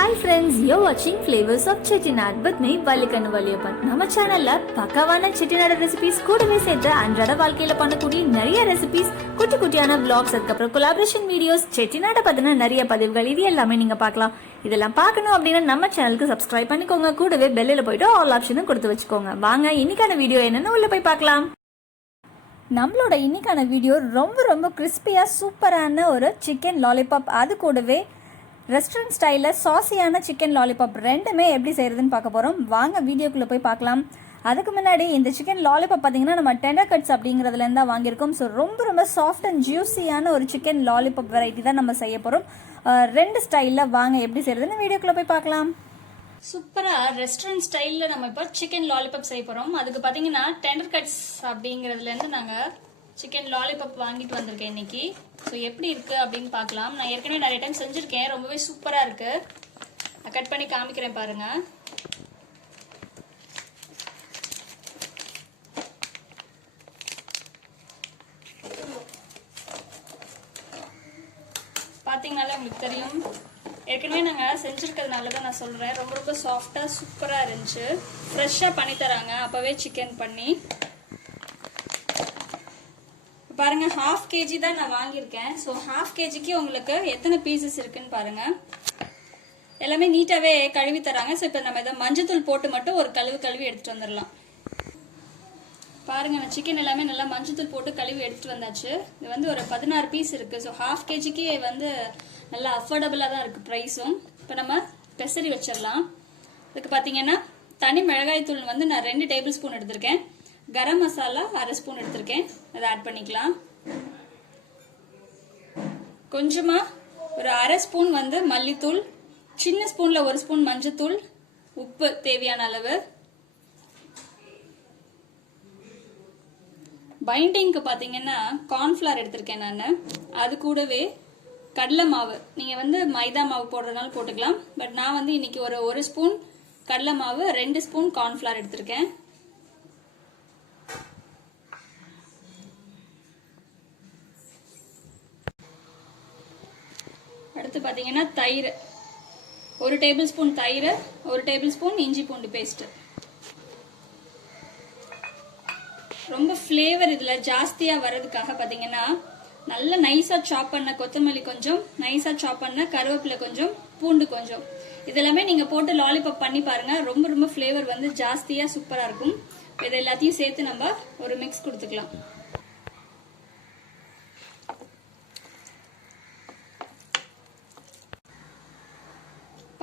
Hi friends யோ வாட்சிங் flavours of Chettinad with me Valikannu Valliappan நம்ம சேனலில் பக்கவான செட்டிநாடு ரெசிபிஸ் கூடவே சேர்த்து அன்றாட வாழ்க்கையில் பண்ணக்கூடிய நிறைய ரெசிபிஸ் குட்டி குட்டியான vlogs அதுக்கப்புறம் கொலாபரேஷன் வீடியோஸ் செட்டிநாடை பற்றின நிறைய பதிவுகள் இது எல்லாமே நீங்கள் பார்க்கலாம். இதெல்லாம் பார்க்கணும் அப்படின்னா நம்ம சேனலுக்கு சப்ஸ்கிரைப் பண்ணிக்கோங்க. கூடவே பெல்லில் போயிட்டு ஆல் ஆப்ஷனும் கொடுத்து வச்சுக்கோங்க. வாங்க இன்னைக்கான வீடியோ என்னென்னு உள்ள போய் பார்க்கலாம். நம்மளோட இன்னைக்கான வீடியோ ரொம்ப ரொம்ப கிறிஸ்பியாக சூப்பரான ஒரு சிக்கன் லாலிபாப் அது கூடவே ரெஸ்டாரண்ட் ஸ்டைலில் சாசியான சிக்கன் லாலிபாப் ரெண்டுமே எப்படி செய்கிறதுன்னு பார்க்க போகிறோம் வாங்க வீடியோக்குள்ளே போய் பார்க்கலாம். அதுக்கு முன்னாடி இந்த சிக்கன் லாலிபாப் பார்த்தீங்கன்னா நம்ம டெண்டர் கட்ஸ் அப்படிங்கிறதுலேருந்து தான் வாங்கியிருக்கோம். ஸோ ரொம்ப ரொம்ப சாஃப்ட் அண்ட் ஜூஸியான ஒரு சிக்கன் லாலிபாப் வெரைட்டி தான் நம்ம செய்ய போகிறோம் ரெண்டு ஸ்டைலில் வாங்க எப்படி செய்கிறதுன்னு வீடியோக்குள்ளே போய் பார்க்கலாம். சூப்பரா ரெஸ்டாரண்ட் ஸ்டைல்ல நம்ம இப்போ சிக்கன் லாலிபாப் செய்ய போறோம். அதுக்கு பாத்தீங்கன்னா டெண்டர் கட்ஸ் அப்படிங்கறதுல இருந்து நாங்க சிக்கன் லாலிபப் வாங்கிட்டு வந்திருக்கேன் இன்னைக்கு. ஸோ எப்படி இருக்கு அப்படின்னு பார்க்கலாம். நான் ஏற்கனவே நிறைய டைம் செஞ்சிருக்கேன். ரொம்பவே சூப்பராக இருக்கு. நான் கட் பண்ணி காமிக்கிறேன் பாருங்க. பார்த்தீங்கனாலே உங்களுக்கு தெரியும். ஏற்கனவே நாங்கள் செஞ்சுருக்கிறதுனால தான் நான் சொல்கிறேன் ரொம்ப ரொம்ப சாஃப்டாக சூப்பராக இருந்துச்சு. ஃப்ரெஷ்ஷாக பண்ணி தராங்க. அப்போவே சிக்கன் பண்ணி. பாருங்க ஹாஃப் கேஜி தான் நான் வாங்கியிருக்கேன். ஸோ ஹாஃப் கேஜிக்கு உங்களுக்கு எத்தனை பீசஸ் இருக்குன்னு பாருங்க. எல்லாமே நீட்டாகவே கழுவி தராங்க. ஸோ இப்போ நம்ம இதை மஞ்சத்தூள் போட்டு மட்டும் ஒரு கழுவு கழுவி எடுத்துகிட்டு வந்துடலாம். பாருங்க நான் சிக்கன் எல்லாமே நல்லா மஞ்சத்தூள் போட்டு கழுவி எடுத்துட்டு வந்தாச்சு. இது வந்து ஒரு பதினாறு பீஸ் இருக்கு. ஸோ ஹாஃப் கேஜிக்கு வந்து நல்லா அஃபோர்டபுளாக தான் இருக்கு ப்ரைஸும் இப்போ நம்ம பெசரி வச்சிடலாம். இதுக்கு பார்த்தீங்கன்னா தனி மிளகாய் தூள் வந்து நான் ரெண்டு டேபிள் ஸ்பூன் எடுத்திருக்கேன். கரம் மசாலா அரை ஸ்பூன் எடுத்திருக்கேன். அதை ஆட் பண்ணிக்கலாம். கொஞ்சமாக ஒரு அரை ஸ்பூன் வந்து மல்லித்தூள் சின்ன ஸ்பூனில் ஒரு ஸ்பூன் மஞ்சத்தூள் உப்பு தேவையான அளவு. பைண்டிங்க்கு பார்த்தீங்கன்னா கார்ன்ஃப்ளவர் எடுத்திருக்கேன் நான். அது கூடவே கடலை மாவு. நீங்கள் வந்து மைதா மாவு போடுறதுனால போட்டுக்கலாம். பட் நான் வந்து இன்னைக்கு ஒரு ஒரு ஸ்பூன் கடலை மாவு ரெண்டு ஸ்பூன் கார்ன்ஃப்ளவர் எடுத்திருக்கேன். அடுத்து பார்த்தீங்கன்னா தயிர். ஒரு டேபிள் ஸ்பூன் தயிர் ஒரு டேபிள் ஸ்பூன் இஞ்சி பூண்டு பேஸ்ட்டு ரொம்ப ஃப்ளேவர் இதில் ஜாஸ்தியாக வர்றதுக்காக பார்த்தீங்கன்னா நல்ல நைஸாக சாப் பண்ண கொத்தமல்லி கொஞ்சம் நைஸாக சாப் பண்ண கருவேப்பிலை கொஞ்சம் பூண்டு கொஞ்சம். இதெல்லாமே நீங்கள் போட்டு லாலிபாப் பண்ணி பாருங்கள் ரொம்ப ரொம்ப ஃப்ளேவர் வந்து ஜாஸ்தியாக சூப்பராக இருக்கும். இது எல்லாத்தையும் சேர்த்து நம்ம ஒரு மிக்ஸ் கொடுத்துக்கலாம்.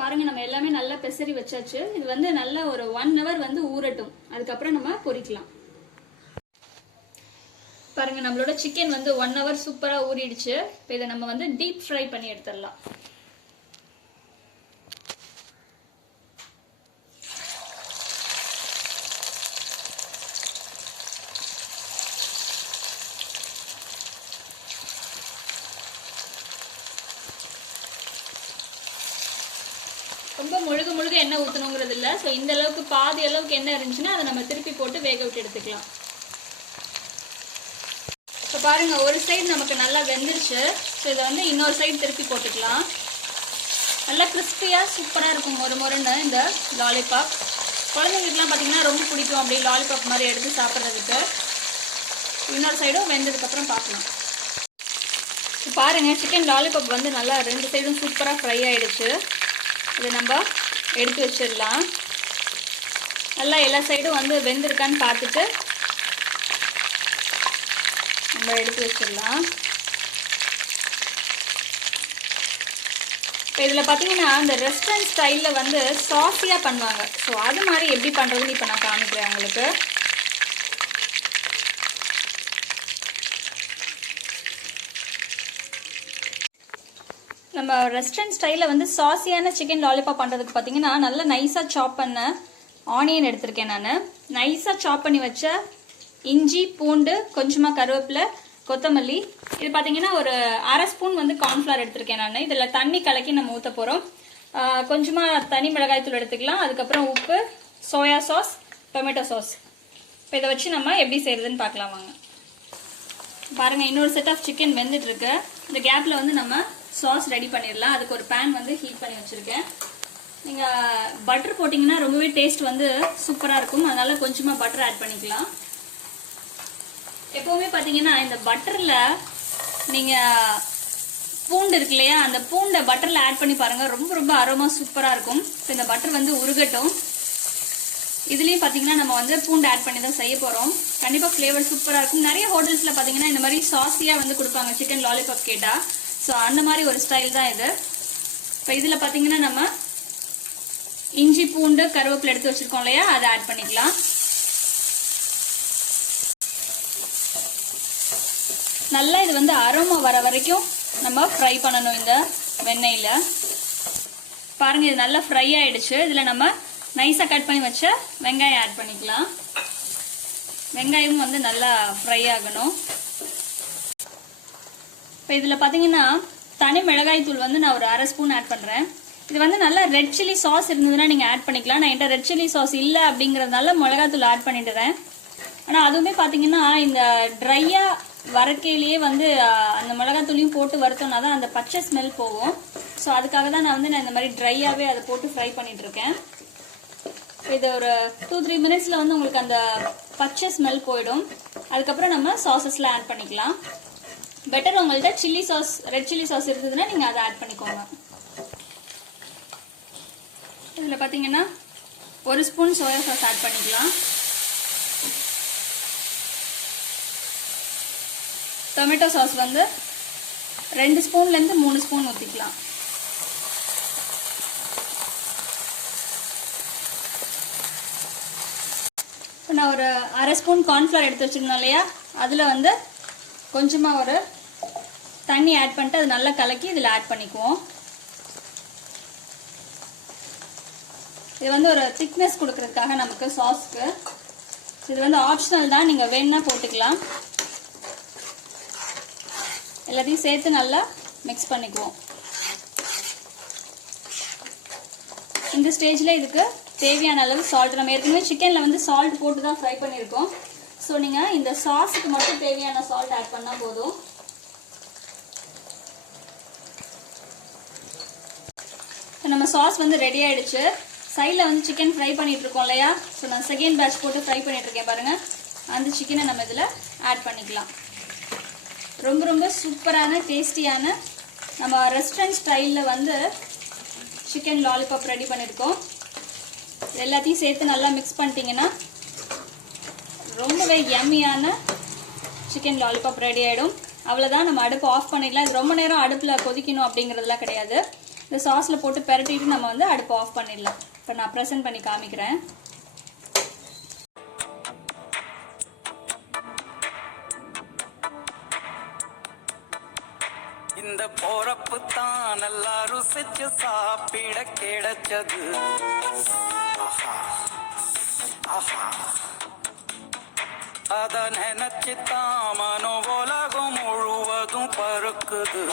பாருங்க நம்ம எல்லாமே நல்லா பெசரி வச்சாச்சு. இது வந்து நல்லா ஒரு ஒன் ஹவர் வந்து ஊறட்டும். அதுக்கப்புறம் நம்ம பொரிக்கலாம் பாருங்க நம்மளோட சிக்கன் வந்து ஒன் ஹவர் சூப்பரா ஊறிடுச்சு. இப்போ இதை நம்ம வந்து டீப் ஃப்ரை பண்ணி எடுத்துடலாம். ரொம்ப முழுக முழுக எண்ணெய் ஊற்றணுங்கிறது இல்லை. ஸோ இந்த அளவுக்கு பாதி அளவுக்கு எண்ணெய் இருந்துச்சுன்னா அதை நம்ம திருப்பி போட்டு வேக விட்டு எடுத்துக்கலாம். இப்போ பாருங்க ஒரு சைடு நமக்கு நல்லா வெந்துருச்சு. ஸோ இதை வந்து இன்னொரு சைடு திருப்பி போட்டுக்கலாம். நல்லா கிறிஸ்பியாக சூப்பராக இருக்கும். ஒரு முறைன்னு இந்த லாலிபாப் குழந்தைங்களுக்குலாம் பார்த்தீங்கன்னா ரொம்ப பிடிக்கும் அப்படி லாலிபாப் மாதிரி எடுத்து சாப்பிட்றதுக்கு. இன்னொரு சைடும் வெந்ததுக்கப்புறம் பார்க்கலாம். இப்போ பாருங்க சிக்கன் லாலிபாப் வந்து நல்லா ரெண்டு சைடும் சூப்பராக ஃப்ரை ஆகிடுச்சு இதை நம்ம எடுத்து வச்சிடலாம். நல்லா எல்லா சைடும் வந்து வெந்திருக்கான்னு பார்த்துட்டு நம்ம எடுத்து வச்சிடலாம். இப்போ இதில் பார்த்தீங்கன்னா இந்த ரெஸ்டாரண்ட் ஸ்டைலில் வந்து சாஸியாக பண்ணுவாங்க. ஸோ அது மாதிரி எப்படி பண்ணுறதுன்னு இப்போ நான் காமிக்கிறேன் உங்களுக்கு. நம்ம ரெஸ்டாரண்ட் ஸ்டைலில் வந்து சாஸியான சிக்கன் லாலிபாப் பண்ணுறதுக்கு பார்த்தீங்கன்னா நல்லா நைஸாக சாப் பண்ண ஆனியன் எடுத்திருக்கேன் நான். நைஸாக சாப் பண்ணி வச்ச இஞ்சி பூண்டு கொஞ்சமாக கருவேப்பிலை கொத்தமல்லி. இது பார்த்தீங்கன்னா ஒரு அரை ஸ்பூன் வந்து கார்ன்ஃப்ளவர் எடுத்திருக்கேன் நான். இதில் தண்ணி கலக்கி நம்ம ஊற்ற போகிறோம் கொஞ்சமாக தனி மிளகாய் தூள் எடுத்துக்கலாம். அதுக்கப்புறம் உப்பு சோயா சாஸ் டொமேட்டோ சாஸ் இப்போ இதை வச்சு நம்ம எப்படி செய்கிறதுன்னு பார்க்கலாம் வாங்க. பாருங்கள் இன்னொரு செட் ஆஃப் சிக்கன் வெந்துட்டுருக்கு இந்த கேப்பில் வந்து நம்ம சாஸ் ரெடி பண்ணிடலாம் அதுக்கு ஒரு பேன் வந்து ஹீட் பண்ணி வச்சுருக்கேன். நீங்கள் பட்டர் போட்டிங்கன்னா ரொம்பவே டேஸ்ட் வந்து சூப்பராக இருக்கும். அதனால் கொஞ்சமாக பட்டர் ஆட் பண்ணிக்கலாம். எப்போவுமே பார்த்தீங்கன்னா இந்த பட்டரில் நீங்கள் பூண்டு இருக்கு இல்லையா அந்த பூண்டை பட்டரில் ஆட் பண்ணி பாருங்கள் ரொம்ப ரொம்ப அரோமா சூப்பராக இருக்கும். இப்போ இந்த பட்டர் வந்து உருகட்டும். இதுலேயும் பார்த்தீங்கன்னா நம்ம வந்து பூண்டு ஆட் பண்ணி தான் செய்ய போகிறோம் கண்டிப்பாக ஃப்ளேவர் சூப்பராக இருக்கும். நிறைய ஹோட்டல்ஸில் பார்த்தீங்கன்னா இந்த மாதிரி சாஸியாக வந்து கொடுப்பாங்க சிக்கன் லாலிபாப் கேட்டால் ஸோ அந்த மாதிரி ஒரு ஸ்டைல் தான் இது. இப்போ இதில் பார்த்தீங்கன்னா நம்ம இஞ்சி பூண்டு கருவேப்பிலை எடுத்து வச்சுருக்கோம் இல்லையா? அதை ஆட் பண்ணிக்கலாம். நல்லா இது வந்து அரோமா வர வரைக்கும் நம்ம ஃப்ரை பண்ணணும் இந்த வெண்ணெயில். பாருங்கள் இது நல்லா ஃப்ரை ஆகிடுச்சு இதில் நம்ம நைஸாக கட் பண்ணி வச்ச வெங்காயம் ஆட் பண்ணிக்கலாம். வெங்காயமும் வந்து நல்லா ஃப்ரை ஆகணும். இப்போ இதில் பார்த்தீங்கன்னா தனி மிளகாய் தூள் வந்து நான் ஒரு அரை ஸ்பூன் ஆட் பண்ணுறேன் இது வந்து நல்லா ரெட் சில்லி சாஸ் இருந்ததுன்னா நீங்கள் ஆட் பண்ணிக்கலாம். நான் என்கிட்ட ரெட் சில்லி சாஸ் இல்லை அப்படிங்கிறதுனால மிளகாய் தூள் ஆட் பண்ணிடுறேன். ஆனால் அதுவுமே பார்த்தீங்கன்னா இந்த ட்ரையாக வரக்கையிலேயே வந்து அந்த மிளகாத்தூளையும் போட்டு வறுத்தோம்னா தான் அந்த பச்சை ஸ்மெல் போகும். ஸோ அதுக்காக தான் நான் வந்து நான் இந்த மாதிரி ட்ரையாகவே அதை போட்டு ஃப்ரை பண்ணிகிட்ருக்கேன் இது ஒரு டூ த்ரீ மினிட்ஸில் வந்து உங்களுக்கு அந்த பச்சை ஸ்மெல் போயிடும். அதுக்கப்புறம் நம்ம சாசஸ்லாம் ஆட் பண்ணிக்கலாம். பெட்டர் உங்கள்கிட்ட chilli sauce red chilli sauce இருந்ததுன்னா நீங்கள் அதை ஆட் பண்ணிக்கோங்க. இதில் பார்த்தீங்கன்னா ஒரு ஸ்பூன் சோயா சாஸ் ஆட் பண்ணிக்கலாம். டொமேட்டோ சாஸ் வந்து ரெண்டு ஸ்பூன்லேருந்து மூணு ஸ்பூன் ஊற்றிக்கலாம் இப்போ நான் ஒரு அரை ஸ்பூன் கார்ன்ஃப்ளவர் எடுத்து வச்சுருந்தோம் இல்லையா? அதில் வந்து கொஞ்சமாக ஒரு தண்ணி ஆட் பண்ணிட்டு அது நல்லா கலக்கி இதில் ஆட் பண்ணிக்குவோம். இது வந்து ஒரு திக்னஸ் கொடுக்கறதுக்காக நமக்கு சாஸ்க்கு இது வந்து ஆப்ஷனல் தான் நீங்கள் வேணும்னா போட்டுக்கலாம். எல்லாத்தையும் சேர்த்து நல்லா மிக்ஸ் பண்ணிக்குவோம். இந்த ஸ்டேஜில் இதுக்கு தேவையான அளவு சால்ட் நம்ம ஏற்கனவே சிக்கனில் வந்து சால்ட் போட்டு தான் ஃப்ரை பண்ணியிருக்கோம். ஸோ நீங்கள் இந்த சாஸுக்கு மட்டும் தேவையான சால்ட் ஆட் பண்ணால் போதும். ஸோ நம்ம சாஸ் வந்து ரெடி ஆகிடுச்சு சைடில் வந்து சிக்கன் ஃப்ரை பண்ணிகிட்ருக்கோம் இல்லையா? ஸோ நான் செகண்ட் பேட்ச் போட்டு ஃப்ரை பண்ணிகிட்ருக்கேன் இருக்கேன் அந்த சிக்கனை நம்ம இதில் ஆட் பண்ணிக்கலாம். ரொம்ப ரொம்ப சூப்பரான டேஸ்டியான நம்ம ரெஸ்டாரண்ட் ஸ்டைலில் வந்து சிக்கன் லாலிபாப் ரெடி பண்ணியிருக்கோம் எல்லாத்தையும் சேர்த்து நல்லா மிக்ஸ் பண்ணிட்டீங்கன்னா ரொம்பவே எம்மியான சிக்கன் லாலிபாப் ரெடி ஆகிடும் அவ்வளோதான் நம்ம அடுப்பு ஆஃப் பண்ணிடலாம். இது ரொம்ப நேரம் அடுப்பில் கொதிக்கணும் அப்படிங்கிறதுலாம் கிடையாது. இந்த சாஸில் போட்டு பெரட்டிட்டு நம்ம வந்து அடுப்பு ஆஃப் பண்ணிடலாம். இப்போ நான் ப்ரெசென்ட் பண்ணி காமிக்கிறேன். இந்த போறப்பு தான் நல்லா ருசிச்சு சாப்பிட கிடைச்சது. அத நினைச்சு தான் மனோ உலகம் முழுவதும் பருக்குது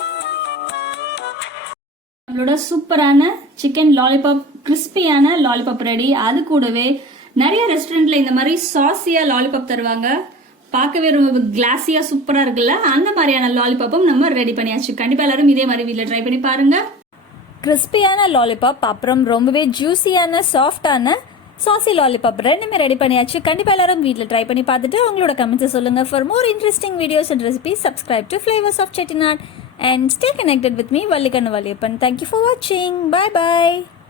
நம்மளோட சூப்பரான சிக்கன் லாலிபாப் கிறிஸ்பியான லாலிபாப் ரெடி அது கூடவே நிறைய ரெஸ்டாரண்ட்ல இந்த மாதிரி சாஸியா லாலிபாப் தருவாங்க. பார்க்கவே ரொம்ப கிளாஸியா சூப்பரா இருக்குல்ல? அந்த மாதிரியான லாலிபாப்பும் நம்ம ரெடி பண்ணியாச்சு. கண்டிப்பா எல்லாரும் இதே மாதிரி வீட்டில் ட்ரை பண்ணி பாருங்க. கிறிஸ்பியான லாலிபாப் அப்புறம் ரொம்பவே ஜூஸியான சாஃப்டான சாசி லாலிபாப் ரெண்டுமே ரெடி பண்ணியாச்சு. கண்டிப்பாக எல்லாரும் வீட்டில் ட்ரை பண்ணி பார்த்துட்டு உங்களோட கமெண்ட்ஸை சொல்லுங்கள் for more interesting videos and recipe subscribe to flavours of Chettinad and stay connected with me, Vallikan Valliappan. Thank you for watching. Bye bye.